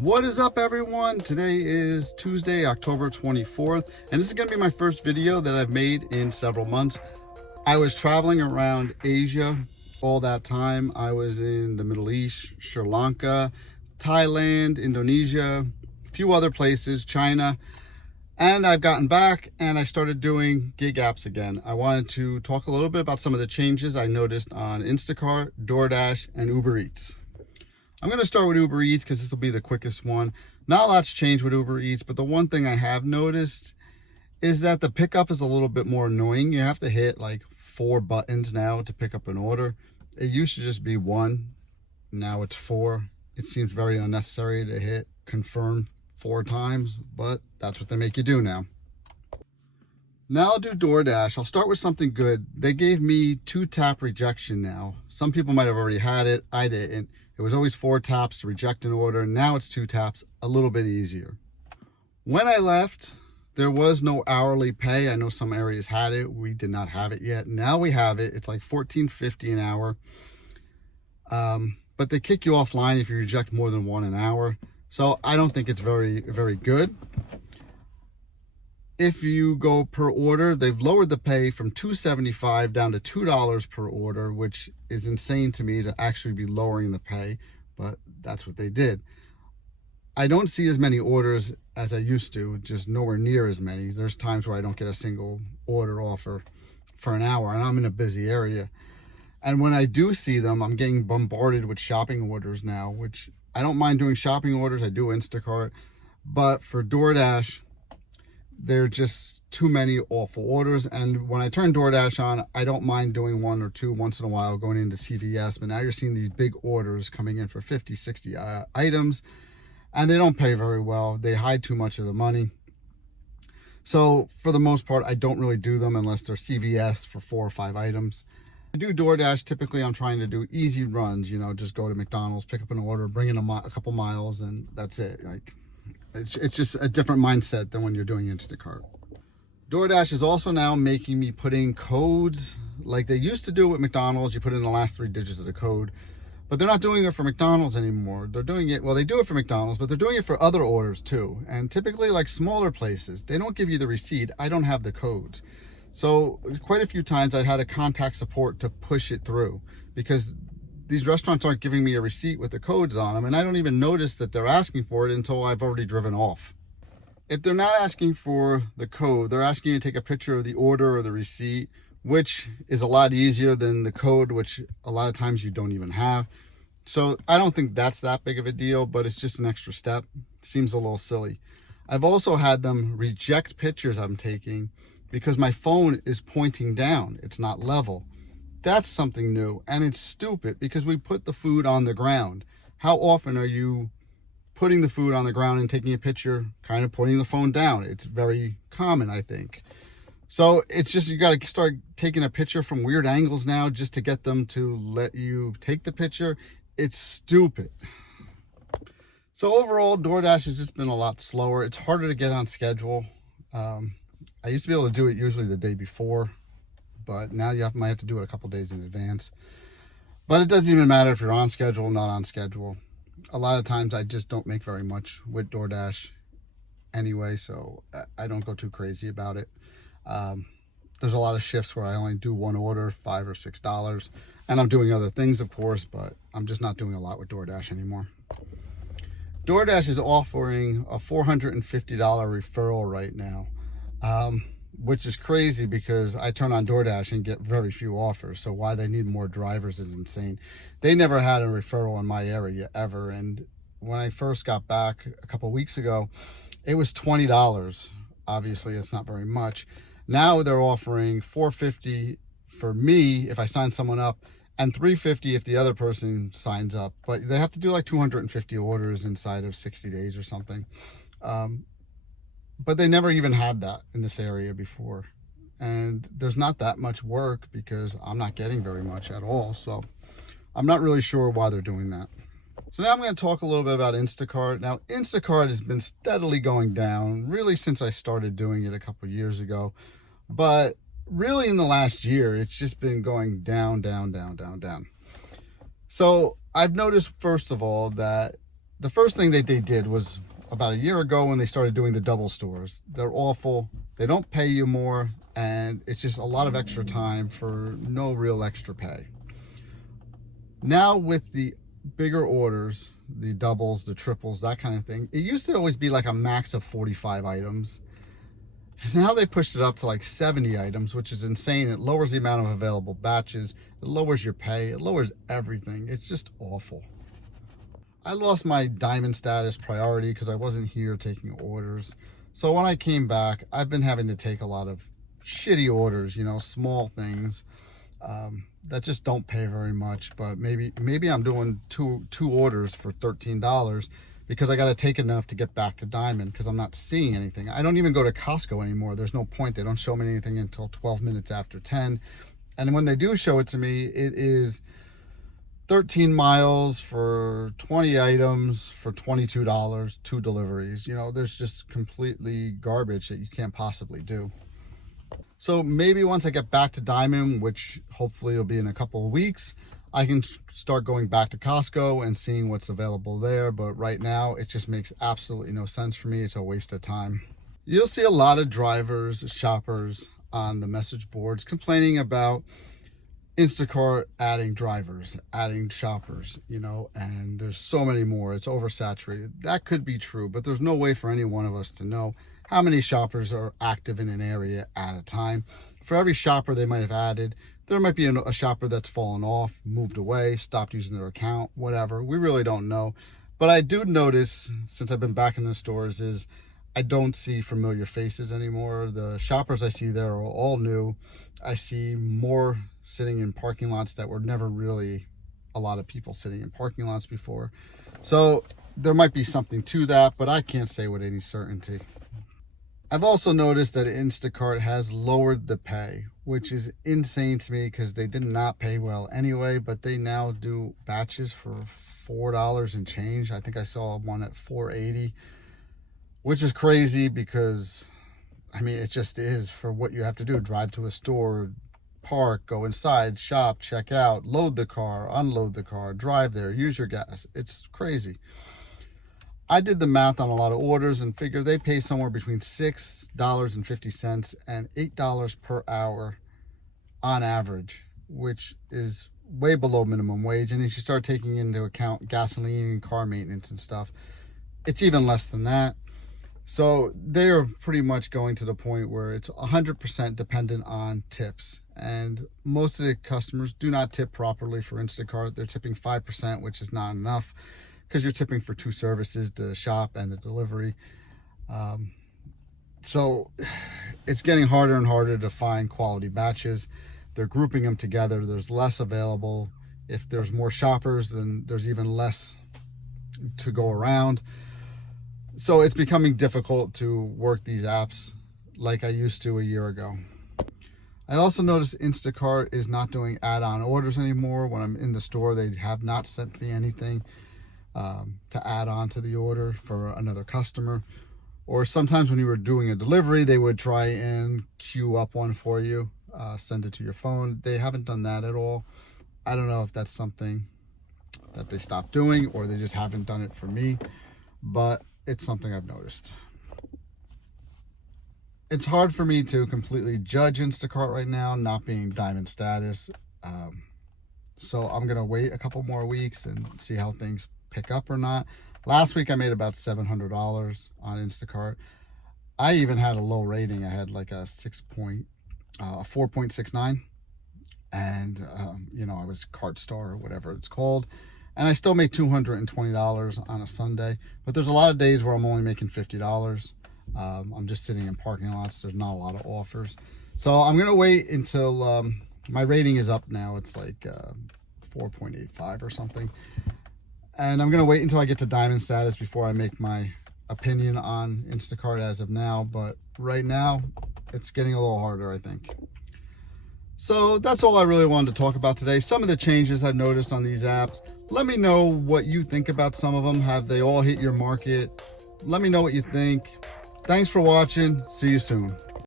What is up, everyone? Today is Tuesday, October 24th, and this is going to be my first video that I've made in several months. I was traveling around Asia all that time. I was in the Middle East, Sri Lanka, Thailand, Indonesia, a few other places, China, and I've gotten back and I started doing gig apps again. I wanted to talk a little bit about some of the changes I noticed on Instacart, DoorDash, and Uber Eats. I'm going to start with Uber Eats because this will be the quickest one. Not a lot's changed with Uber Eats, but the one thing I have noticed is that the pickup is a little bit more annoying. You have to hit like 4 buttons now to pick up an order. It used to just be 1. Now it's 4. It seems very unnecessary to hit confirm 4 times, but that's what they make you do now. Now I'll do DoorDash. I'll start with something good. They gave me 2-tap rejection now. Some people might have already had it. I didn't. It was always 4 taps to reject an order. Now it's 2 taps, a little bit easier. When I left, there was no hourly pay. I know some areas had it. We did not have it yet. Now we have it. It's like $14.50 an hour. But they kick you offline if you reject more than 1 an hour. So I don't think it's very, very good. If you go per order, they've lowered the pay from $2.75 down to $2 per order, which is insane to me to actually be lowering the pay, but that's what they did. I don't see as many orders as I used to, just nowhere near as many. There's times where I don't get a single order offer for an hour, and I'm in a busy area. And when I do see them, I'm getting bombarded with shopping orders now, which I don't mind doing shopping orders. I do Instacart, but for DoorDash, there are just too many awful orders. And when I turn DoorDash on, I don't mind doing 1 or 2 once in a while going into CVS, but now you're seeing these big orders coming in for 50, 60 items, and they don't pay very well. They hide too much of the money. So for the most part, I don't really do them unless they're CVS for 4 or 5 items. I do DoorDash. Typically I'm trying to do easy runs, you know, just go to McDonald's, pick up an order, bring in a couple miles, and that's it. Like, it's just a different mindset than when you're doing Instacart. DoorDash is also now making me put in codes like they used to do with McDonald's. You put in the last 3 digits of the code, but they're not doing it for McDonald's anymore. They're doing it, well, they do it for McDonald's, but they're doing it for other orders too. And typically like smaller places, they don't give you the receipt. I don't have the codes. So quite a few times I had to contact support to push it through because these restaurants aren't giving me a receipt with the codes on them, and I don't even notice that they're asking for it until I've already driven off. If they're not asking for the code, they're asking you to take a picture of the order or the receipt, which is a lot easier than the code, which a lot of times you don't even have. So I don't think that's that big of a deal, but it's just an extra step. Seems a little silly. I've also had them reject pictures I'm taking because my phone is pointing down. It's not level. That's something new, and it's stupid because we put the food on the ground. How often are you putting the food on the ground and taking a picture, kind of pointing the phone down? It's very common, I think. So it's just, you got to start taking a picture from weird angles now just to get them to let you take the picture. It's stupid. So overall, DoorDash has just been a lot slower. It's harder to get on schedule. I used to be able to do it usually the day before, but now you might have to do it a couple days in advance. But it doesn't even matter if you're on schedule or not on schedule. A lot of times I just don't make very much with DoorDash anyway, so I don't go too crazy about it. There's a lot of shifts where I only do 1 order, $5 or $6, and I'm doing other things, of course, but I'm just not doing a lot with DoorDash anymore. DoorDash is offering a $450 referral right now. Which is crazy because I turn on DoorDash and get very few offers. So why they need more drivers is insane. They never had a referral in my area ever. And when I first got back a couple weeks ago, it was $20. Obviously, it's not very much. Now they're offering $450 for me if I sign someone up, and $350 if the other person signs up. But they have to do like 250 orders inside of 60 days or something. But they never even had that in this area before. And there's not that much work because I'm not getting very much at all. So I'm not really sure why they're doing that. So now I'm going to talk a little bit about Instacart. Now, Instacart has been steadily going down really since I started doing it a couple years ago. But really in the last year, it's just been going down, down, down, down, down. So I've noticed, first of all, that The first thing that they did was about a year ago when they started doing the double stores. They're awful. They don't pay you more, and it's just a lot of extra time for no real extra pay. Now with the bigger orders, the doubles, the triples, that kind of thing, it used to always be like a max of 45 items. Now they pushed it up to like 70 items, which is insane. It lowers the amount of available batches. It lowers your pay. It lowers everything. It's just awful. I lost my diamond status priority because I wasn't here taking orders. So when I came back, I've been having to take a lot of shitty orders, you know, small things that just don't pay very much. But maybe I'm doing two orders for $13 because I got to take enough to get back to diamond because I'm not seeing anything. I don't even go to Costco anymore. There's no point. They don't show me anything until 12 minutes after 10. And when they do show it to me, it is 13 miles for 20 items for $22, 2 deliveries. You know, there's just completely garbage that you can't possibly do. So maybe once I get back to diamond, which hopefully will be in a couple of weeks, I can start going back to Costco and seeing what's available there. But right now, it just makes absolutely no sense for me. It's a waste of time. You'll see a lot of drivers, shoppers on the message boards complaining about Instacart adding drivers, adding shoppers, you know, and there's so many more. It's oversaturated. That could be true, but there's no way for any one of us to know how many shoppers are active in an area at a time. For every shopper they might have added, there might be a shopper that's fallen off, moved away, stopped using their account, whatever. We really don't know. But I do notice, since I've been back in the stores, is I don't see familiar faces anymore. The shoppers I see there are all new. I see more sitting in parking lots that were never really a lot of people sitting in parking lots before. So there might be something to that, but I can't say with any certainty. I've also noticed that Instacart has lowered the pay, which is insane to me because they did not pay well anyway, but they now do batches for $4 and change. I think I saw one at $4.80, which is crazy because, I mean, it just is for what you have to do. Drive to a store, park, go inside, shop, check out, load the car, unload the car, drive there, use your gas. It's crazy. I did the math on a lot of orders and figured they pay somewhere between $6.50 and $8 per hour on average, which is way below minimum wage. And if you start taking into account gasoline and car maintenance and stuff, it's even less than that. So they are pretty much going to the point where it's 100% dependent on tips. And most of the customers do not tip properly for Instacart. They're tipping 5%, which is not enough, because you're tipping for 2 services, the shop and the delivery. So it's getting harder and harder to find quality batches. They're grouping them together. There's less available. If there's more shoppers, then there's even less to go around. So it's becoming difficult to work these apps like I used to a year ago. I also noticed Instacart is not doing add-on orders anymore. When I'm in the store, they have not sent me anything to add on to the order for another customer. Or sometimes when you were doing a delivery, they would try and queue up one for you, send it to your phone. They haven't done that at all. I don't know if that's something that they stopped doing or they just haven't done it for me, but it's something I've noticed. It's hard for me to completely judge Instacart right now, not being diamond status. So I'm going to wait a couple more weeks and see how things pick up or not. Last week I made about $700 on Instacart. I even had a low rating. I had like a 4.69, and you know, I was Cart Star or whatever it's called, and I still made $220 on a Sunday. But there's a lot of days where I'm only making $50. I'm just sitting in parking lots. There's not a lot of offers, so I'm gonna wait until my rating is up now. It's like 4.85 or something. And I'm going to wait until I get to diamond status before I make my opinion on Instacart as of now. But right now, it's getting a little harder, I think. So that's all I really wanted to talk about today. Some of the changes I've noticed on these apps. Let me know what you think about some of them. Have they all hit your market? Let me know what you think. Thanks for watching. See you soon.